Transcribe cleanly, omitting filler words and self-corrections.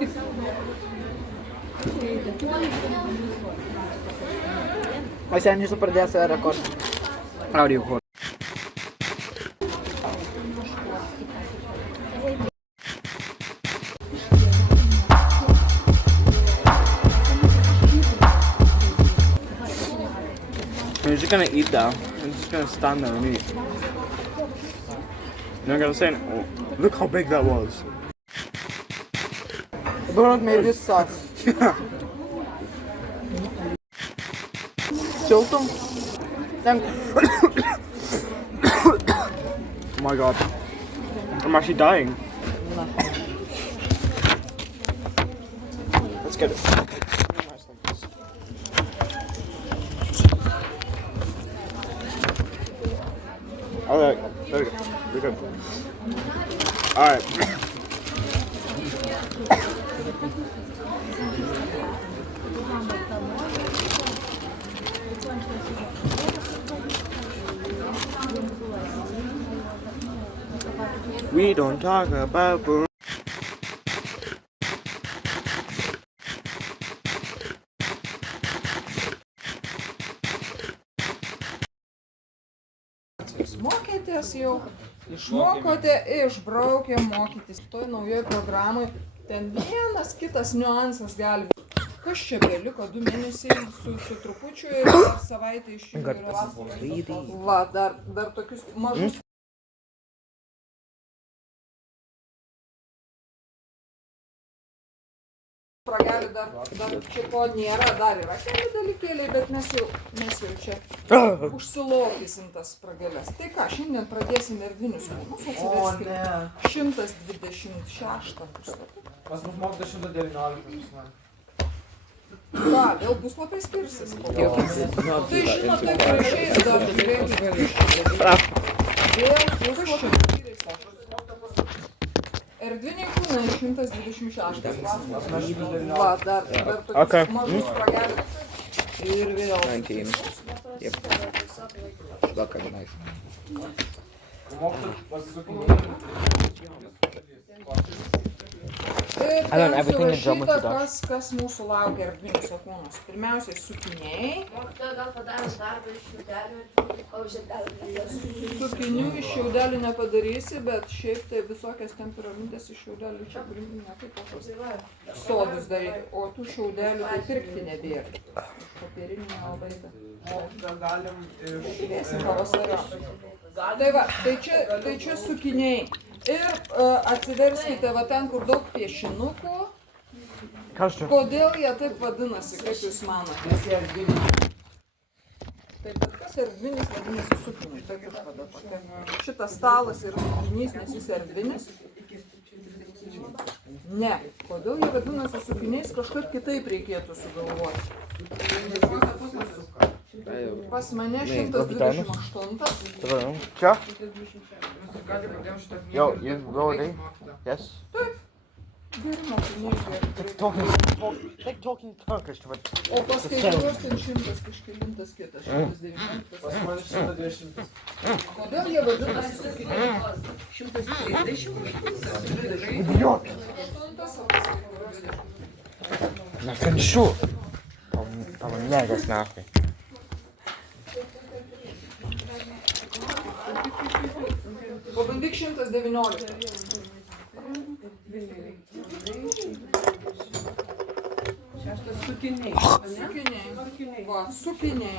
O sen jūsų pradės rekordą. Audio record. I'm just gonna eat that. I'm just gonna stand there and eat. You're not gonna say anything. Oh, look how big that was. Donald made this sauce. Chilton? Oh my god. I'm actually dying. Let's get it. Alright, there we go. We're good. Alright. We don't talk about Mokėtės jau, išmokote, išbraukė mokytis. Toj naujoj programai ten vienas kitas niuansas gali būti. Kas čia beliko, 2 mėnesiai su trupučiu ir savaitę iš jų yra. Va, dar tokius mažus. Pragelį dar čia ko nėra, dar yra keli dalykėliai, bet mes jau čia užsilokysim tas spragelės. Tai ką, šiandien pradėsim erdvinius kūnus, atsiverskime 126 puslapį. Pas mus mokyta 119. Ką, vėl puslapiai skirsis? Tai žinot, taip rašys dar žiūrėkit. Vėl puslapiai skirsis. Erdviniai kūnai 126 puslapis. Va, dar tokius mažus spragelis. Ir vėl. 19. Yep. Look, nice. Ir ten surašyta, kas mūsų laukia erdviniuose kūnuose. Pirmiausiai sukiniai. Gal padarom darbą iš šiaudelių, Sukinių iš šiaudelių nepadarysi, bet šiaip tai visokias temperamintės iš šiaudelių čia ne kaip paprastai sodus daryti. O tų šiaudelių tai pirkti nebėra. Iš popierinių nelabai. O gal galim Žiūrėsim pavasario. Tai va, tai čia sukiniai. Ir atsiverskite va ten, kur daug piešinukų. Kodėl jie taip vadinasi, kaip jūs manote? Taip, bet kas erdvinis vadinasi sukiniai? Taip išvada tokia. Šitas stalas yra sukinys, nes jis erdvinis. Ne. Kodėl jie vadinasi sukiniais, kažkaip kitaip reikėtų sugalvoti. Pas mane 128. Čia? Yo, you go there? Yes? Taip. Geri mokiniai, geri. Talking Turkish. O paskaičiuos ten 100 kažkelintas kitas, 119. Pas man 120. Kodėl jie vadinasi sukiniai? 130. Idiot! Na, kančiu. Pamanėgas nafai. Pabandyk 119. Šeštas sukiniai. Sukiniai. Va, sukiniai.